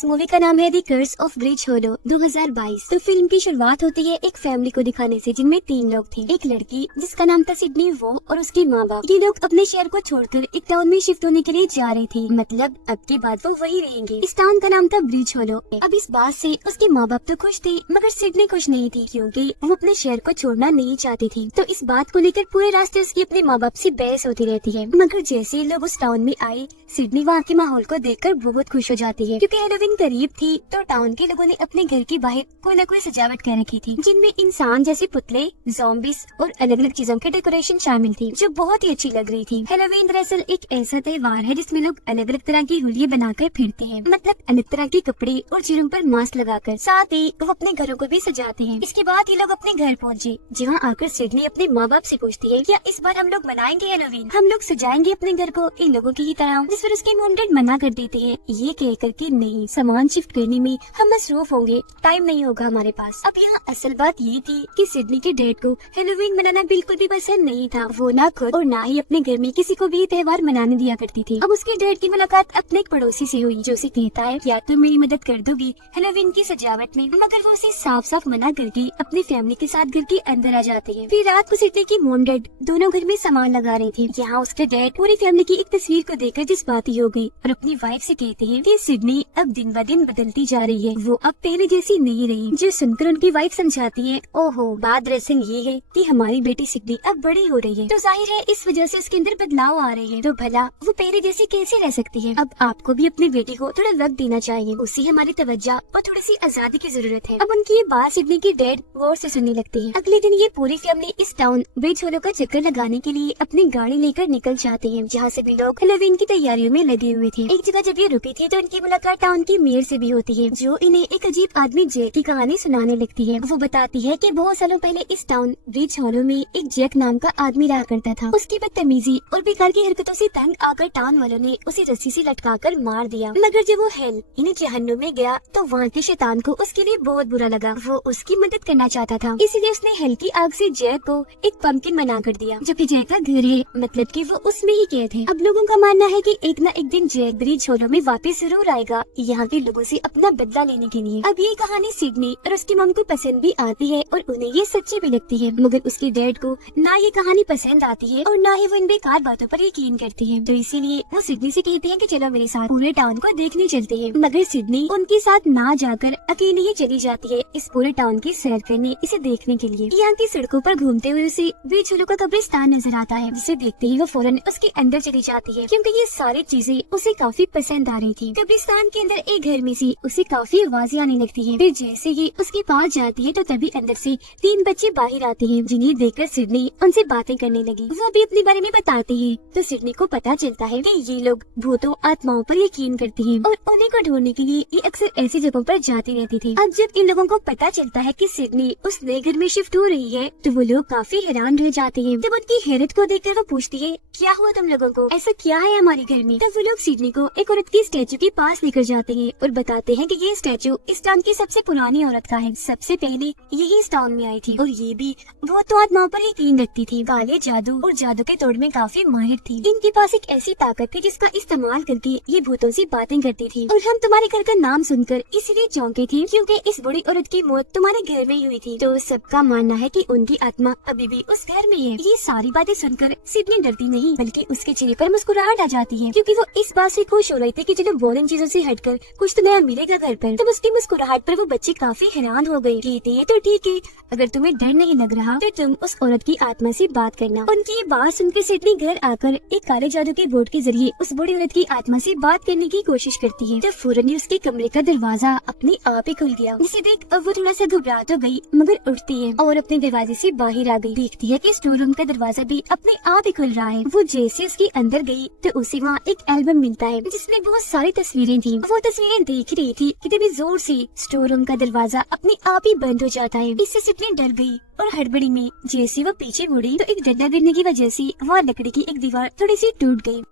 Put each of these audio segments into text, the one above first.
इस मूवी का नाम है द कर्स ऑफ ब्रिज होलो 2022। तो फिल्म की शुरुआत होती है एक फैमिली को दिखाने से, जिनमें 3 लोग थे। एक लड़की जिसका नाम था सिडनी, वो और उसके माँ बाप। ये लोग अपने शहर को छोड़कर एक टाउन में शिफ्ट होने के लिए जा रहे थे, मतलब अब के बाद वो वही रहेंगे। इस टाउन का नाम था ब्रिज होलो। अब इस बात से उसके माँ बाप तो खुश थे, मगर सिडनी खुश नहीं थी, क्योंकि वो अपने शहर को छोड़ना नहीं चाहती थी। तो इस बात को लेकर पूरे रास्ते उसकी अपने माँ बाप से बहस होती रहती है। मगर जैसे लोग उस टाउन में आए, सिडनी वहाँ के माहौल को देखकर बहुत खुश हो जाती है, क्योंकि हैलोवीन करीब थी। तो टाउन के लोगों ने अपने घर के बाहर कोई न कोई सजावट कर रखी थी, जिनमें इंसान जैसे पुतले, ज़ॉम्बीज और अलग अलग चीजों के डेकोरेशन शामिल थी, जो बहुत ही अच्छी लग रही थी। हैलोवीन दरअसल एक ऐसा त्योहार है जिसमें लोग अलग अलग तरह की होलियां बनाकर फिरते हैं, मतलब अलग तरह के कपड़े और चेहरों पर मास्क लगाकर। साथ ही वो अपने घरों को भी सजाते हैं। इसके बाद ये लोग अपने घर पहुँचे, जहाँ आकर सिडनी अपने माँ बाप से पूछती है, क्या इस बार हम लोग मनाएंगे हैलोवीन? हम लोग सजाएंगे अपने घर को इन लोगों की तरह? जिस पर उसके मॉम डैड मना कर देते हैं, ये कह करके नहीं, सामान शिफ्ट करने में हम मसरूफ होंगे, टाइम नहीं होगा हमारे पास। अब यहाँ असल बात ये थी कि सिडनी के डैड को हैलोवीन मनाना बिल्कुल भी पसंद नहीं था। वो ना खुद और ना ही अपने घर में किसी को भी त्योहार मनाने दिया करती थी। अब उसके डैड की मुलाकात अपने एक पड़ोसी से हुई, जो उसे कहता है, क्या तुम मेरी मदद कर दोगी हैलोवीन की सजावट में? मगर वो उसे साफ साफ मना करके अपनी फैमिली के साथ घर के अंदर आ जाते हैं। फिर रात को सिडनी की मॉम डैड दोनों घर में सामान लगा रहे थे। यहाँ उसके डैड पूरी फैमिली की एक तस्वीर को देखकर जज्बाती हो गई और अपनी वाइफ से कहते हैं कि सिडनी अब दिन ब दिन बदलती जा रही है, वो अब पहले जैसी नहीं रही। जो सुनकर उनकी वाइफ समझाती है, ओहो, बात दरअसल ये है कि हमारी बेटी सिडनी अब बड़ी हो रही है, तो जाहिर है इस वजह से उसके अंदर बदलाव आ रहे हैं, तो भला वो पहले जैसी कैसे रह सकती है? अब आपको भी अपनी बेटी को थोड़ा वक्त देना चाहिए, उसे हमारी तवज्जो और थोड़ी सी आजादी की जरूरत है। अब उनकी ये बात सिडनी की डैड गौर से सुनने लगती है। अगले दिन ये पूरी फैमिली इस टाउन ब्रिज होलो का चक्कर लगाने के लिए अपनी गाड़ी लेकर निकल जाते हैं, जहाँ से भी लोग हैलोवीन की तैयारियों में लगे हुए थे। एक जगह जब ये रुकी थी तो इनकी मुलाकात टाउन की मेयर से भी होती है, जो इन्हें एक अजीब आदमी जैक की कहानी सुनाने लगती है। वो बताती है कि बहुत सालों पहले इस टाउन ब्रिज होलो में एक जैक नाम का आदमी रहा करता था। उसकी बदतमीजी और बेकार की हरकतों से तंग आकर टाउन वालों ने उसे रस्सी से लटकाकर मार दिया। मगर जब वो हेल यानी जहन्नुम में गया तो वहाँ के शैतान को उसके लिए बहुत बुरा लगा। वो उसकी मदद करना चाहता था, इसीलिए उसने हेल की आग से जैक को एक पंपकिन बना कर दिया, जो कि जैक का घर है, मतलब कि वो उसमें ही कैद है। अब लोगों का मानना है कि एक न एक दिन जैक ब्रिज होलो में वापस जरूर आएगा, यहाँ के लोगों से अपना बदला लेने के लिए। अब ये कहानी सिडनी और उसकी मम को पसंद भी आती है और उन्हें ये सच्ची भी लगती है, मगर उसके डैड को ना ये कहानी पसंद आती है और ना ही वो इन बेकार बातों पर यकीन करती है। तो इसीलिए वो सिडनी से कहते हैं कि चलो मेरे साथ पूरे टाउन को देखने चलते हैं। मगर सिडनी उनके साथ ना जाकर अकेली ही चली जाती है इस पूरे टाउन की सैर करने, इसे देखने के लिए। यहाँ की सड़कों पर घूमते हुए उसे ब्रिज होलो का कब्रिस्तान नजर आता है, जिसे देखते ही वो फौरन उसके अंदर चली जाती है, क्योंकि ये सारी चीजें उसे काफी पसंद आ रही थी। कब्रिस्तान के अंदर एक घर में से उसे काफी आवाजें आने लगती है। फिर जैसे ये उसके पास जाती है तो तभी अंदर से 3 बच्चे बाहर आते हैं, जिन्हें देखकर सिडनी उनसे बातें करने लगी। वो भी अपने बारे में बताते हैं, तो सिडनी को पता चलता है कि ये लोग भूतों आत्माओं पर यकीन करते हैं और उन्हीं को ढूंढने के लिए ये अक्सर ऐसी जगहों पर जाती रहती थी। अब जब इन लोगों को पता चलता है कि सिडनी उस नए घर में शिफ्ट हो रही है, तो वो लोग काफी हैरान रह जाते हैं। जब उनकी हैरत को देखकर वो पूछती है, क्या हुआ तुम लोगों को, ऐसा क्या है हमारे घर में? तब वो लोग सिडनी को एक औरत की स्टैचू के पास लेकर जाते हैं और बताते हैं कि ये स्टैचू इस टाउन की सबसे पुरानी औरत का है, सबसे पहले यही इस टाउन में आई थी और ये भी भूतों आत्माओं पर यकीन रखती थी, काले जादू और जादू के तोड़ में काफी माहिर थी। इनके पास एक ऐसी ताकत थी जिसका इस्तेमाल करके ये भूतों से बातें करती थी। और हम तुम्हारे घर का नाम सुनकर इसलिए चौंके थे क्योंकि इस बुरी औरत की मौत तुम्हारे घर में ही हुई थी। तो सबका मानना है कि उनकी आत्मा अभी भी उस घर में है। ये सारी बातें सुनकर सिडनी डरती नहीं, बल्कि उसके चेहरे पर मुस्कुराहट आ जाती है, क्योंकि वो इस बात से खुश हो रही थी कि चलो बोरिंग चीजों से हटकर कुछ तो नया मिलेगा घर पर। तब उसकी मुस्कुराहट पर वो बच्चे काफी हैरान हो गए। कहते हैं, तो ठीक है, अगर तुम्हें डर नहीं लग रहा तो तुम उस औरत की आत्मा से बात करना। उनकी ये बात सुनकर सिडनी घर आकर एक काले जादू के बोर्ड के जरिए उस बड़ी औरत की आत्मा से बात करने की कोशिश करती है। तो फौरन ही उसके कमरे का दरवाजा अपने आप ही खुल गया, जिसे देख अब वो थोड़ा सा घबरा तो गई, मगर उठती है और अपने दरवाजे से बाहर आ गई। देखती है कि स्टोर रूम का दरवाजा भी अपने आप ही खुल रहा है। वो जैसे उसके अंदर गई तो उसे वहाँ एक एल्बम मिलता है, जिसमें बहुत सारी तस्वीरें थी। वो तस्वीरें देख रही थी कि तभी जोर से स्टोर रूम का दरवाजा अपने आप ही बंद हो जाता है। इससे सिडनी डर गई और हड़बड़ी में जैसे वो पीछे मुड़ी तो एक डंडा गिरने की वजह से वहाँ लकड़ी की एक दीवार थोड़ी सी टूट गई।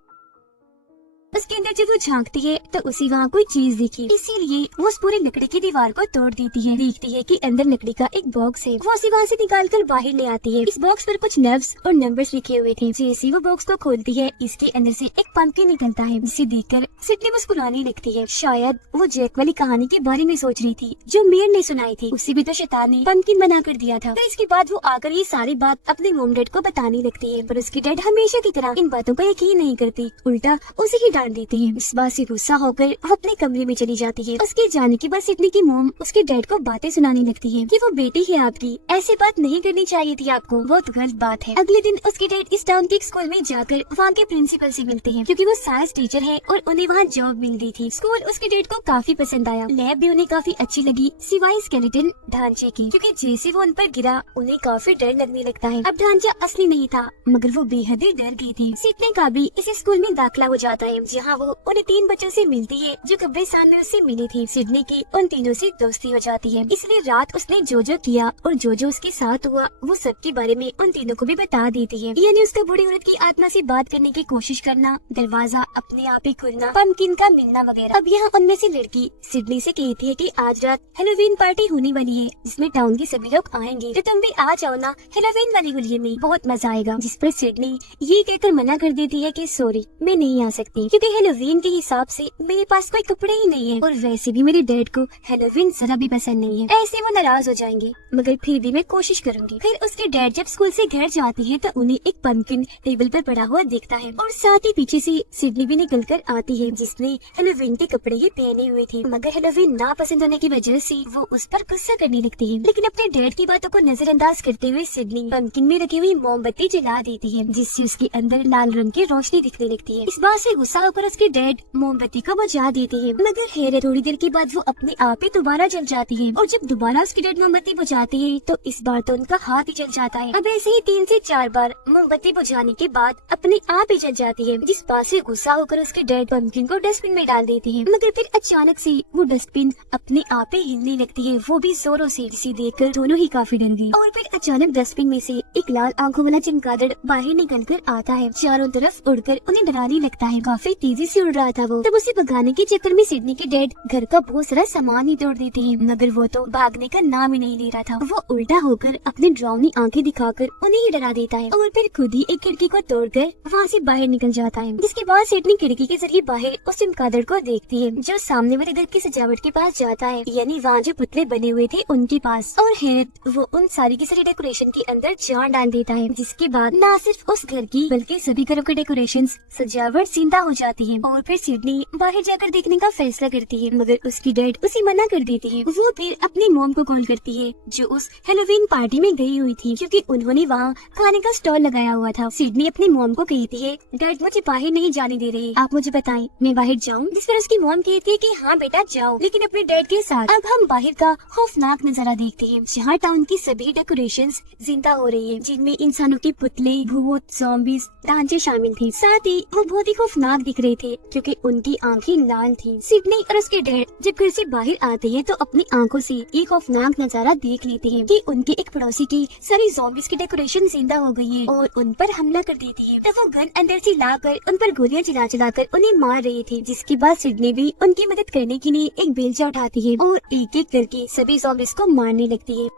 उसके अंदर जब वो झांकती है तो उसे वहाँ कोई चीज दिखी, इसीलिए वो उस पूरी लकड़ी की दीवार को तोड़ देती है। देखती है कि अंदर लकड़ी का एक बॉक्स है, वो उसे वहाँ से निकाल कर बाहर ले आती है। इस बॉक्स पर कुछ नर्व्स और नंबर्स लिखे हुए थे। जैसे वो बॉक्स को खोलती है, इसके अंदर से एक पंपकिन निकलता है, जिसे देखकर सिडनी मुस्कुराने लगती है। शायद वो जैक वाली कहानी के बारे में सोच रही थी जो मेयर ने सुनाई थी। उसे भी तो शैतान ने पंपकिन बना कर दिया था। तो इसके बाद वो आकर ये सारी बात अपने मॉम डैड को बताने लगती है, पर उसकी डैड हमेशा की तरह इन बातों को यकीन नहीं करती, उल्टा उसे ही डांट देती है। इस बात से गुस्सा होकर वो अपने कमरे में चली जाती है। उसके जाने के बाद सिडनी की मॉम उसके डैड को बातें सुनाने लगती है कि वो बेटी है आपकी, ऐसी बात नहीं करनी चाहिए थी आपको, बहुत गलत बात है। अगले दिन उसके डैड इस टाउन के एक स्कूल में जाकर वहाँ के प्रिंसिपल से मिलते हैं, क्योंकि वो साइंस टीचर है और उन्हें वहाँ जॉब मिल गई थी। स्कूल उसके डैड को काफी पसंद आया, लैब भी उन्हें काफी अच्छी लगी सिवाय स्केलेटन ढांचे की, क्योंकि जैसे वो उन पर गिरा उन्हें काफी डर लगने लगता है। अब ढांचा असली नहीं था, मगर वो बेहद ही डर गई थी। सिडनी का भी इसी स्कूल में दाखिला हो जाता है, जहाँ वो उन्हें 3 बच्चों से मिलती है जो कब्रिस्तान में उससे मिली थी। सिडनी की उन तीनों से दोस्ती हो जाती है, इसलिए रात उसने जो जो किया और जो जो उसके साथ हुआ वो सब के बारे में उन तीनों को भी बता देती है। यानी उसका बूढ़ी औरत की आत्मा से बात करने की कोशिश करना, दरवाजा अपने आप ही खुलना, पंपकिन का मिलना वगैरह। अब यहाँ उनमें से लड़की सिडनी से कहती है कि आज रात हेलोवीन पार्टी होने वाली है, जिसमें टाउन के सभी लोग आएंगे, तो तुम भी आ जाओ ना हेलोवीन वाली होली में, बहुत मजा आएगा। जिस पर सिडनी ये कहकर मना कर देती है कि सॉरी मैं नहीं आ सकती, क्योंकि हेलोवीन के हिसाब से मेरे पास कोई कपड़े ही नहीं है, और वैसे भी मेरे डैड को हेलोवीन जरा भी पसंद नहीं है। ऐसे वो नाराज हो जाएंगे, मगर फिर भी मैं कोशिश करूंगी। फिर उसके डैड जब स्कूल से घर जाती है तो उन्हें एक पंपकिन टेबल पर पड़ा हुआ दिखता है, और साथ ही पीछे से सिडनी भी निकल कर आती है, जिसने हेलोवीन के कपड़े ही पहने हुए थे। मगर हेलोवीन ना पसंद होने की वजह से वो उस पर गुस्सा करने लगती है, लेकिन अपने डैड की बातों को नजरअंदाज करते हुए सिडनी पंपकिन में रखी हुई मोमबत्ती जला देती है, जिससे उसके अंदर लाल रंग की रोशनी दिखने लगती है। इस बात से गुस्सा होकर उसके डैड मोमबत्ती को बुझा देते हैं, मगर हैरत थोड़ी देर के बाद वो अपने आप ही दोबारा जल जाती है, और जब दोबारा उसके डैड मोमबत्ती बुझाते हैं तो इस बार तो उनका हाथ ही जल जाता है। अब ऐसे ही 3 से 4 बार मोमबत्ती बुझाने के बाद अपने आप ही जल जाती है, जिस बात से गुस्सा होकर उसके डैड पंपकिन को डस्टबिन में डाल देते हैं। मगर फिर अचानक से वो डस्टबिन अपने आप ही हिलने लगती है, वो भी जोरों से, जिसे देखकर दोनों ही काफी डर गए। और फिर अचानक डस्टबिन में से एक लाल आंखों वाला चमगादड़ बाहर निकल कर आता है, चारों तरफ उड़कर उन्हें डराने लगता है। काफी तेजी से उड़ रहा था वो। तब उसे भगाने के चक्कर में सिडनी के डैड घर का बहुत सारा सामान ही तोड़ देते हैं, मगर वो तो भागने का नाम ही नहीं ले रहा था। वो उल्टा होकर अपने डरावनी आंखें दिखाकर उन्हें ही डरा देता है, और फिर खुद ही एक खिड़की को तोड़कर वहाँ से बाहर निकल जाता है। जिसके बाद सिडनी खिड़की के जरिए बाहर उस चमगादड़ को देखती है, जो सामने वाले घर की सजावट के पास जाता है, यानी वहाँ जो पुतले बने हुए थे उनके पास, और हैरत वो उन सारी की सारी डेकोरेशन के अंदर जान डाल देता है। जिसके बाद न सिर्फ उस घर की बल्कि सभी घरों की डेकोरेशन सजावट जिंदा हो जाती है। और फिर सिडनी बाहर जाकर देखने का फैसला करती है, मगर उसकी डैड उसे मना कर देती है। वो फिर अपनी मॉम को कॉल करती है, जो उस हेलोवीन पार्टी में गई हुई थी, क्योंकि उन्होंने वहाँ खाने का स्टॉल लगाया हुआ था। सिडनी अपनी मॉम को कहती है, डैड मुझे बाहर नहीं जाने दे रहे, आप मुझे बताएं मैं बाहर जाऊँ? जिस पर उसकी मॉम कहती है कि हाँ बेटा जाओ, लेकिन अपने डैड के साथ। अब हम बाहर का खौफनाक नजारा देखते हैं, जहाँ टाउन की सभी डेकोरेशंस जिंदा हो रही है, जिनमें इंसानों के पुतले, भूत, ज़ॉम्बीज, ढांचे शामिल थे। साथ ही वो बहुत ही खौफनाक दिख रहे थे, क्योंकि उनकी आंखें लाल थी। सिडनी और उसके डैड जब घर से बाहर आते हैं तो अपनी आंखों से ये खौफनाक नजारा देख लेते हैं कि उनके एक पड़ोसी की सारी ज़ॉम्बीज की डेकोरेशन जिंदा हो गई है, और उन पर हमला कर देती है। तब वो गन अंदर से लाकर उन पर गोलियां चला कर उन्हें मार रहे थे। जिसके बाद सिडनी भी उनकी मदद करने के लिए एक बेलचा उठाती है और एक एक करके सभी ज़ॉम्बीज को मारने लगती है।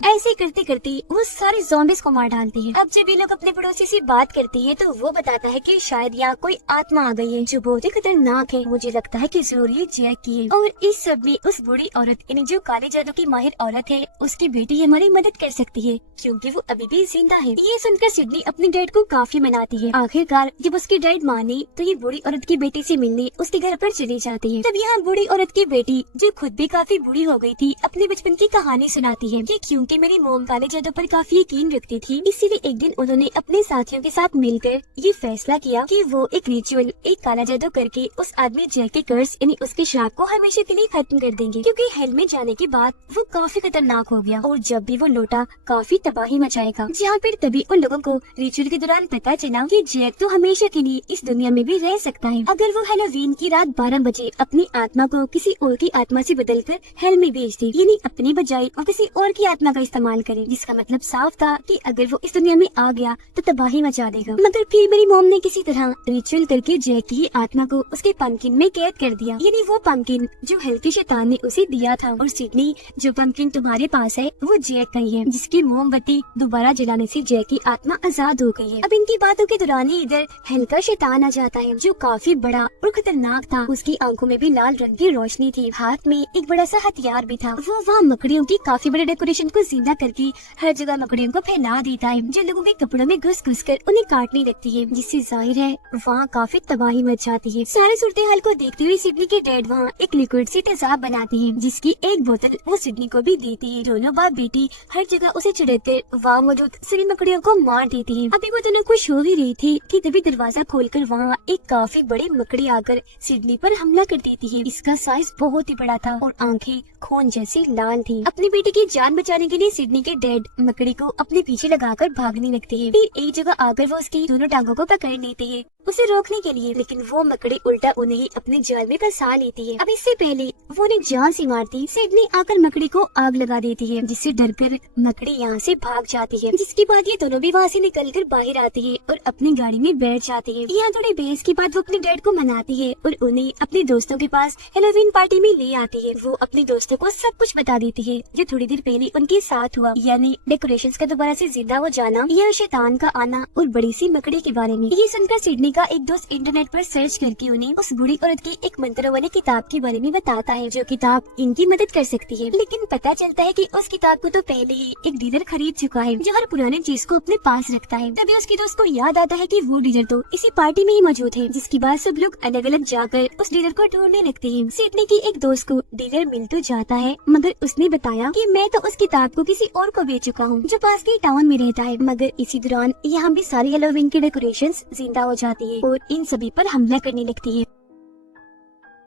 ऐसे करते करते वो सारे ज़ॉम्बीज को मार डालती है। अब जब ये लोग अपने पड़ोसी से बात करती है तो वो बताता है कि शायद यहाँ कोई आत्मा आ गई है जो बहुत ही खतरनाक है। मुझे लगता है कि जरूर ये जैक की है। और इस सब में उस बूढ़ी औरत यानी जो काले जादू की माहिर औरत है, उसकी बेटी हमारी मदद कर सकती है, क्योंकि वो अभी भी जिंदा है। ये सुनकर सिडनी अपने डैड को काफी मनाती है। आखिरकार जब उसके डैड माने तो ये बूढ़ी औरत की बेटी से मिलने उसके घर पर चली जाती है। तब यहाँ बूढ़ी औरत की बेटी, जो खुद भी काफी बूढ़ी हो गई थी, अपने बचपन की कहानी सुनाती है कि क्योंकि मेरी मोम काले जादू पर काफी यकीन रखती थी, इसीलिए एक दिन उन्होंने अपने साथियों के साथ मिलकर ये फैसला किया कि वो एक रिचुअल, एक काला जादू करके उस आदमी जैक के कर्ज यानी उसके श्राप को हमेशा के लिए खत्म कर देंगे, क्योंकि हेल में जाने के बाद वो काफी खतरनाक हो गया और जब भी वो लौटा काफी तबाही मचाएगा। जहाँ फिर तभी उन लोगों को रिचुअल के दौरान पता चला कि जैक तो हमेशा के लिए इस दुनिया में भी रह सकता है, अगर वो हेलोवीन की रात 12 बजे अपनी आत्मा को किसी और की आत्मा से बदलकर हेल में भेज दे, यानी अपनी बजाय और किसी और की आत्मा का इस्तेमाल करे, जिसका मतलब साफ था कि अगर वो इस दुनिया में आ गया तो तबाही मचा देगा। मगर फिर मेरी मॉम ने किसी तरह रिचुअल करके जैक की आत्मा को उसके पंपकिन में कैद कर दिया, यानी वो पंपकिन जो हल्की शैतान ने उसे दिया था। और सिडनी, जो पंपकिन तुम्हारे पास है वो जैक का ही है, जिसकी मोमबत्ती दोबारा जलाने से जैक की आत्मा आजाद हो गई है। अब इनकी बातों के दौरान ही इधर हल्का शैतान आ जाता है, जो काफी बड़ा और खतरनाक था। उसकी आंखों में भी लाल रंग की रोशनी थी, हाथ में एक बड़ा सा हथियार भी था। वो वहाँ मकड़ियों की काफी बड़े डेकोरेशन को जिंदा करके हर जगह मकड़ियों को फैला देता है, जो लोगों के कपड़ों में घुस घुस कर उन्हें काटने लगती है, जिससे जाहिर है वहाँ काफी तबाही मच जाती है। सारे सूरत हाल को देखते हुए सिडनी के डैड वहाँ एक लिक्विड सी तेजाब बनाती है, जिसकी एक बोतल वो सिडनी को भी देती है। दोनों बाप बेटी हर जगह उसे चिढ़कर वहाँ मौजूद सभी मकड़ियों को मार देती है। अभी वो दोनों खुश हो ही रही थी कि तभी दरवाजा खोलकर वहाँ एक काफी बड़ी मकड़ी आकर सिडनी पर हमला कर देती है। इसका साइज बहुत ही बड़ा था और आंखें खून जैसी लाल थी। अपनी बेटी की जान बचाने के लिए सिडनी के डैड मकड़ी को अपने पीछे लगाकर भागने लगते हैं। फिर एक जगह आकर वो उसकी दोनों टांगों को पकड़ लेते हैं उसे रोकने के लिए, लेकिन वो मकड़ी उल्टा उन्हें अपने जाल में फंसा लेती है। अब इससे पहले वो उन्हें जान से मारती, सिडनी आकर मकड़ी को आग लगा देती है, जिससे डरकर मकड़ी यहाँ से भाग जाती है। जिसके बाद ये दोनों भी वहाँ से निकलकर बाहर आती है और अपनी गाड़ी में बैठ जाती है। यहाँ थोड़ी बहस के बाद वो अपने डैड को मनाती है और उन्हें अपने दोस्तों के पास हैलोवीन पार्टी में ले आती है। वो अपने दोस्तों को सब कुछ बता देती है जो थोड़ी देर पहले उनके साथ हुआ, यानी डेकोरेशंस का दोबारा से जिंदा हो जाना, यह शैतान का आना और बड़ी सी मकड़ी के बारे में। ये सुनकर सिडनी का एक दोस्त इंटरनेट पर सर्च करके उन्हें उस बूढ़ी औरत की एक मंत्रों वाली किताब के बारे में बताता है, जो किताब इनकी मदद कर सकती है। लेकिन पता चलता है कि उस किताब को तो पहले ही एक डीलर खरीद चुका है, जो हर पुराने चीज को अपने पास रखता है। तभी उसके दोस्त को याद आता है कि वो डीलर तो इसी पार्टी में ही मौजूद है, जिसके बाद सब लोग अलग अलग जाकर उस डीलर को ढूंढने लगते हैं। सिडनी की एक दोस्त को डीलर मिल तो जाता है, मगर उसने बताया कि मैं तो उस किताब को किसी और को बेच चुका हूँ, जो पास के टाउन में रहता है। मगर इसी दौरान यहाँ भी सारी हैलोवीन की डेकोरेशंस जिंदा हो जाती है और इन सभी पर हमला करने लगती है।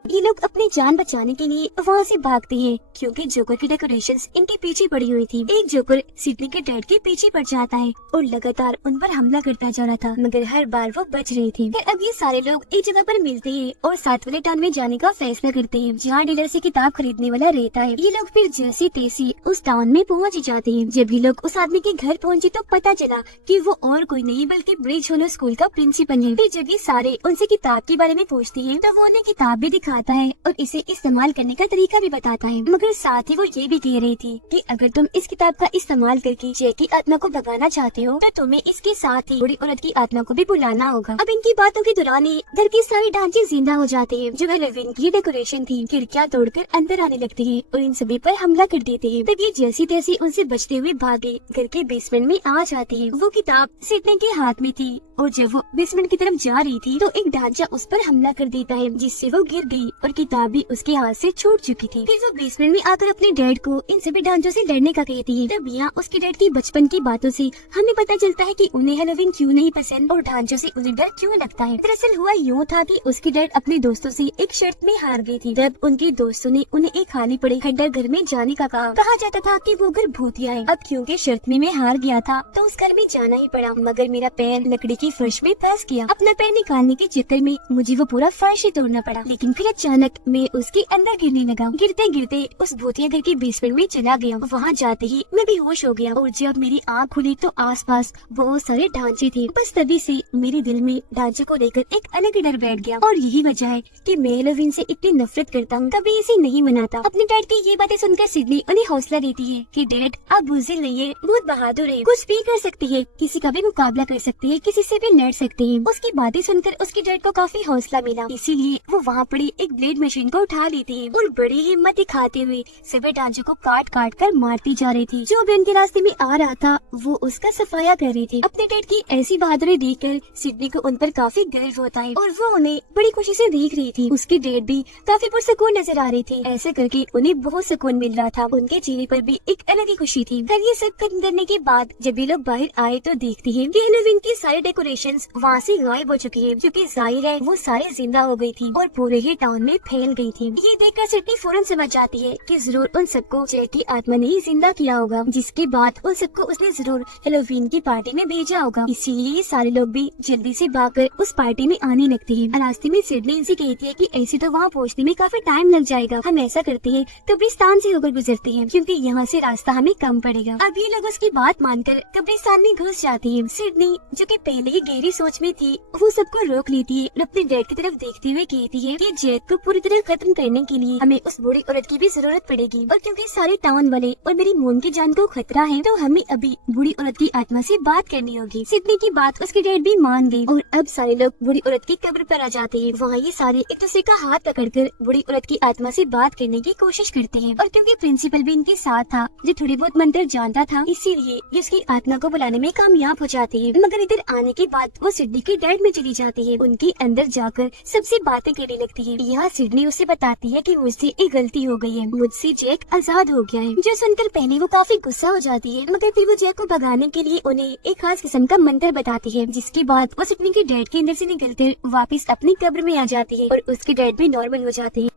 ये लोग अपनी जान बचाने के लिए वहाँ से भागते हैं, क्योंकि जोकर की डेकोरेशंस इनके पीछे पड़ी हुई थी। एक जोकर सिडनी के डैड के पीछे पड़ जाता है और लगातार उन पर हमला करता जा रहा था, मगर हर बार वो बच रही थी। फिर अब ये सारे लोग एक जगह पर मिलते हैं और साथ वाले टाउन में जाने का फैसला करते हैं, जहाँ डीलर से किताब खरीदने वाला रहता है। ये लोग फिर जैसे तैसे उस टाउन में पहुँच जाते हैं। जब ये लोग उस आदमी के घर पहुँचे तो पता चला कि वो और कोई नहीं बल्कि ब्रिज होलो स्कूल का प्रिंसिपल है। फिर जब ये सारे उनसे किताब के बारे में पूछते हैं तो वो उन्हें किताब भी दिखाता है और इसे इस्तेमाल करने का तरीका भी बताता है। मगर साथ ही वो ये भी कह रही थी कि अगर तुम इस किताब का इस्तेमाल करके जैक की आत्मा को भगाना चाहते हो तो तुम्हें इसके साथ ही बूढ़ी औरत की आत्मा को भी बुलाना होगा। अब इनकी बातों के दौरान ही घर के सारे ढांचे जिंदा हो जाते हैं, जो हैलोवीन की डेकोरेशन थी। खिड़कियां तोड़कर अंदर आने लगती है और इन सभी पर हमला कर देते हैं। तब ये जैसी तैसी उनसे बचते हुए भागे घर के बेसमेंट में आ जाती है। वो किताब सिडनी के हाथ में थी और जब वो बेसमेंट की तरफ जा रही थी तो एक ढांचा उस पर हमला कर देता है, जिससे वो गिर गई और किताब भी उसके हाथ से छूट चुकी थी। फिर वो बेसमेंट में आकर अपने डैड को इन सभी ढांचों से लड़ने का कहती है। तब यहाँ उसके डैड की बचपन की बातों से हमें पता चलता है कि उन्हें हैलोवीन क्यों नहीं पसंद और ढांचों से उन्हें डर क्यों लगता है। दरअसल हुआ यूँ था कि उसके डैड अपने दोस्तों से एक शर्त में हार गई थी। तब उनके दोस्तों ने उन्हें एक खाली पड़े खंडर घर में जाने का कहा जाता था कि वो घर भूतिया है। अब क्योंकि शर्त में मैं हार गया था तो उस घर में जाना ही पड़ा, मगर मेरा पैर लकड़ी की फर्श में फंस गया। अपना पैर निकालने के चक्कर में मुझे वो पूरा फर्श ही तोड़ना पड़ा। लेकिन फिर अचानक मैं उसके अंदर गिरने लगा। गिरते गिरते उस भूतिया घर के बेसमेंट में चला गया। वहाँ जाते ही मैं बेहोश हो गया और जब मेरी आँख खुली तो आसपास बहुत सारे ढांचे थे। बस तभी से मेरे दिल में ढांचे को लेकर एक अलग ही डर बैठ गया और यही वजह है कि मैं हैलोवीन से इतनी नफरत करता हूँ, कभी इसे नहीं मनाता। अपने डैड की ये बातें सुनकर सिडनी उन्हें हौसला देती है कि डैड आप बुज़दिल नहीं है, बहुत बहादुर है, कुछ भी कर सकती है, किसी का भी मुकाबला कर सकती है, किसी से भी लड़ सकती है। उसकी बातें सुनकर उसके डैड को काफी हौसला मिला, इसीलिए वो वहाँ पड़ी एक ब्लेड मशीन को उठा लेती है और बड़ी हिम्मत दिखाते हुए सभी ढांचों को काट काट कर मारती जा रही थी। जो भी उनके रास्ते में आ रहा था वो उसका सफाया कर रही थी। अपने डैड की ऐसी बहादुरी देखकर सिडनी को उन पर काफी गर्व होता है और वो उन्हें बड़ी खुशी से देख रही थी। उसके डैड भी काफी पुरसकून नजर आ रही थी। ऐसे करके उन्हें बहुत सुकून मिल रहा था। उनके चेहरे पर भी एक अलग ही खुशी थी। फिर ये सब खत्म करने के बाद जब ये लोग बाहर आए तो देखती है कि हैलोवीन की सारी डेकोरेशंस वहाँ से गायब हो चुकी है, क्योंकि जाहिर है वो सारी जिंदा हो गई थी और पूरे ही टाउन टाउन में फैल गई थी। ये देखकर सिडनी फौरन समझ जाती है कि जरूर उन सबको जैक की आत्मा ने ही जिंदा किया होगा, जिसके बाद उन सबको उसने जरूर हेलोवीन की पार्टी में भेजा होगा। इसीलिए सारे लोग भी जल्दी से भागकर उस पार्टी में आने लगते हैं। रास्ते में सिडनी इनसे कहती है कि ऐसे तो वहाँ पहुँचने में काफी टाइम लग जाएगा, हम ऐसा करते हैं कब्रिस्तान से होकर गुजरते हैं, क्योंकि यहाँ से रास्ता हमें कम पड़ेगा। अब ये लोग उसकी बात मानकर कब्रिस्तान में घुस जाती है। सिडनी जो कि पहले ही गहरी सोच में थी, वो सबको रोक लेती है और अपने डैड की तरफ देखते हुए कहती है कि जैक को पूरी तरह खत्म करने के लिए हमें उस बूढ़ी औरत की भी जरूरत पड़ेगी, और क्योंकि सारे टाउन वाले और मेरी मोम की जान को खतरा है, तो हमें अभी बूढ़ी औरत की आत्मा से बात करनी होगी। सिडनी की बात उसके डैड भी मान गई और अब सारे लोग बूढ़ी औरत की कब्र पर आ जाते हैं। वहाँ ये सारे एक दूसरे का हाथ पकड़कर बूढ़ी औरत की आत्मा से बात करने की कोशिश करते हैं, और क्योंकि प्रिंसिपल भी इनके साथ था जो थोड़ी बहुत मंत्र जानता था, इसीलिए ये उसकी आत्मा को बुलाने में कामयाब हो जाते हैं। मगर इधर आने के बाद वो सिडनी के डैड में चली जाती है, उनके अंदर जाकर सबसे बातें करने लगती है। यहाँ सिडनी उसे बताती है कि मुझसे एक गलती हो गई है, मुझसे जैक आजाद हो गया है। जो सुनकर पहले वो काफी गुस्सा हो जाती है, मगर फिर वो जैक को भगाने के लिए उन्हें एक खास किस्म का मंत्र बताती है, जिसके बाद वो सिडनी के डैड के अंदर से निकलकर वापस अपनी कब्र में आ जाती है और उसके डैड भी नॉर्मल हो जाते हैं।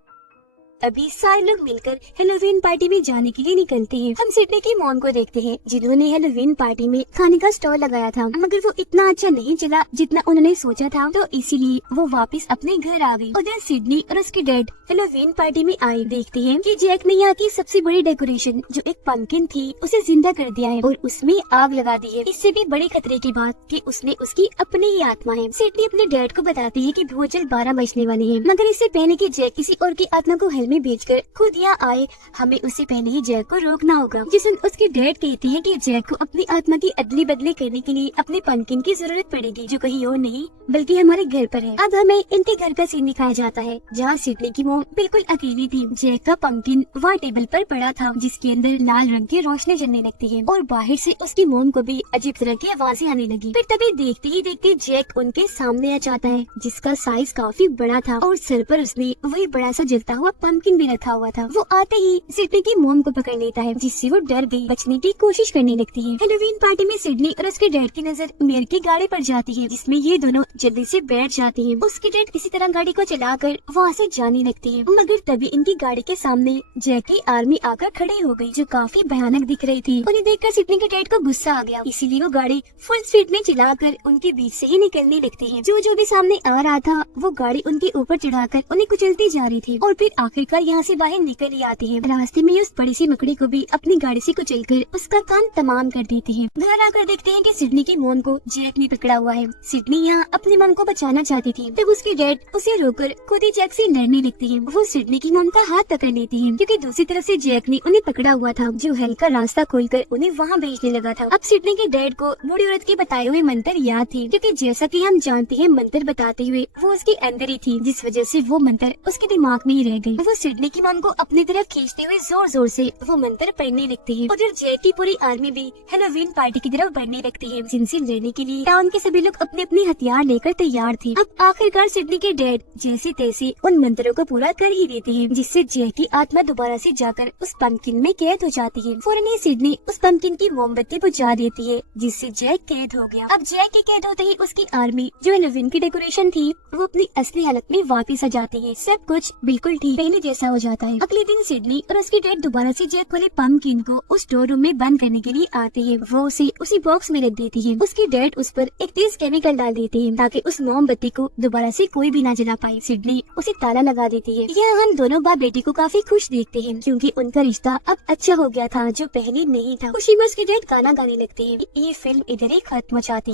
अभी सारे लोग मिलकर हेलोवीन पार्टी में जाने के लिए निकलते हैं। हम सिडनी की मॉम को देखते हैं, जिन्होंने हेलोवीन पार्टी में खाने का स्टॉल लगाया था, मगर वो इतना अच्छा नहीं चला जितना उन्होंने सोचा था, तो इसीलिए वो वापस अपने घर आ गई। उधर सिडनी और उसके डैड हेलोवीन पार्टी में आए, देखते हैं कि जैक ने यहाँ की सबसे बड़ी डेकोरेशन जो एक पंपकिन थी उसे जिंदा कर दिया है और उसमें आग लगा दी है। इससे भी बड़ी खतरे की बात कि उसने उसकी अपनी ही आत्मा है। सिडनी अपने डैड को बताती है कि भोजन 12 बजने वाली है, मगर इससे पहले कि जैक किसी और की आत्मा को हेल में भेजकर खुद यहाँ आए, हमें उससे पहले ही जैक को रोकना होगा। जिस उसके डैड कहते हैं कि जैक को अपनी आत्मा की अदली बदली करने के लिए अपने पंपकिन की जरूरत पड़ेगी, जो कहीं और नहीं बल्कि हमारे घर पर है। अब हमें इनके घर का सीन दिखाया जाता है, जहाँ सिडनी की मोम बिल्कुल अकेली थी। जैक का पंपकिन वहाँ टेबल पर पड़ा था, जिसके अंदर लाल रंग की रोशनी जलने लगती है और बाहर से उसकी मोम को भी अजीब तरह की आवाजें आने लगी। फिर तभी देखते ही देखते जैक उनके सामने आ जाता है, जिसका साइज काफी बड़ा था और सर पर उसने वही बड़ा सा जलता हुआ पंपकिन भी रखा हुआ था। वो आते ही सिडनी की मोम को पकड़ लेता है, जिससे वो डर गई, बचने की कोशिश करने लगती है। हेलोवीन पार्टी में सिडनी और उसके डैड की नजर मेयर की गाड़ी पर जाती है, जिसमें ये दोनों जल्दी से बैठ जाती हैं। उसके डैड किसी तरह गाड़ी को चलाकर वहाँ से जाने लगती है, मगर तभी इनकी गाड़ी के सामने जैक की आर्मी आकर खड़ी हो गई, जो काफी भयानक दिख रही थी। उन्हें देखकर सिडनी के डैड को गुस्सा आ गया, इसीलिए वो गाड़ी फुल स्पीड में चलाकर उनके बीच से ही निकलने लगती है। जो भी सामने आ रहा था वो गाड़ी उनके ऊपर चढ़ाकर उन्हें कुचलती जा रही थी और फिर आखिरकार यहाँ से बाहर निकल ही आती है। रास्ते में उस बड़ी सी मकड़ी को भी अपनी गाड़ी से कुचलकर उसका काम तमाम कर देती है। घर आकर देखते हैं कि सिडनी की मोम को जैक ने पकड़ा हुआ है। सिडनी यहाँ अपनी मोम को बचाना चाहती थी, तब उसके डैड उसे रोककर खुद ही जैक से लड़ने लगती है। वो सिडनी की मोम का हाथ पकड़ लेती है, क्योंकि दूसरी तरफ से जैक ने उन्हें पकड़ा हुआ था, जो हेल का रास्ता खोलकर उन्हें वहाँ भेजने लगा था। अब सिडनी के डैड को बूढ़ी औरत के बताए हुए मंत्र याद थे, क्योंकि जैसा कि हम जानते हैं मंत्र बताते हुए वो उसके अंदर ही थी, जिस वजह से वो मंत्र उसके दिमाग में ही रह गई। वो सिडनी की मोम को अपनी तरफ खींचते हुए जोर जोर से वो मंत्र पढ़ने लगती है। उधर जैक की पूरी आर्मी भी हेलोवीन पार्टी की तरफ बढ़ने लगती है, जिनसे लड़ने के लिए टाउन के सभी लोग अपने अपने हथियार लेकर तैयार थे। अब आखिरकार सिडनी के डैड जैसे तैसे उन मंत्रों को पूरा कर ही देते हैं, जिससे जैक की आत्मा दोबारा से जाकर उस पंपकिन में कैद हो जाती है। फौरन ही सिडनी उस पंपकिन की मोमबत्ती बुझा देती है, जिससे जैक कैद हो गया। अब जैक के कैद होते ही उसकी आर्मी जो हेलोवीन की डेकोरेशन थी वो अपनी असली हालत में वापस आ जाती है। सब कुछ बिल्कुल ठीक पहले जैसा हो जाता है। अगले दिन सिडनी और उसके डैड दोबारा से जैक वाले पंपकिन को उस स्टोर रूम में बंद करने के लिए आते हैं। वो उसे उसी बॉक्स में रख देती है। उसके डैड उस पर एक तेज केमिकल डाल देते हैं, ताकि उस मोमबत्ती को दोबारा से कोई भी ना जला पाए। सिडनी उसे ताला लगा देती है। यहाँ हम दोनों बाप बेटी को काफी खुश देखते हैं, क्योंकि उनका रिश्ता अब अच्छा हो गया था, जो पहले नहीं था। खुशी में उसके डैड गाना गाने लगते हैं। ये फिल्म इधर ही खत्म हो जाती है।